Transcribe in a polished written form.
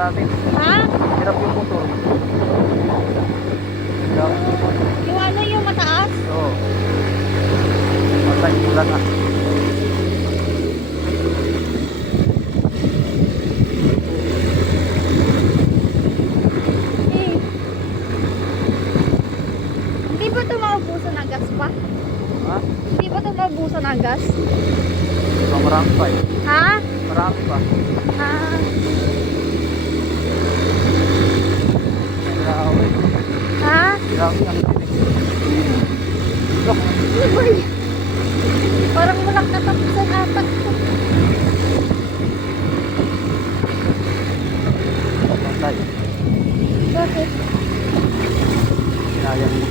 natin. Ha? Hirap yung motor. Hirap. Yung ano, yung mataas? Oo. Patay, wala na. Eh. Hindi ba ito maubusan ng gas pa? Ha? Hindi ba ito maubusan ng gas? Diba, marami pa eh. Ha? Marami pa. Ah. Grabe. Ha? Grabe ang tinig. Look. Ano ba yan? Parang walang katapusan ata. Patay. Bakit? Kinaya.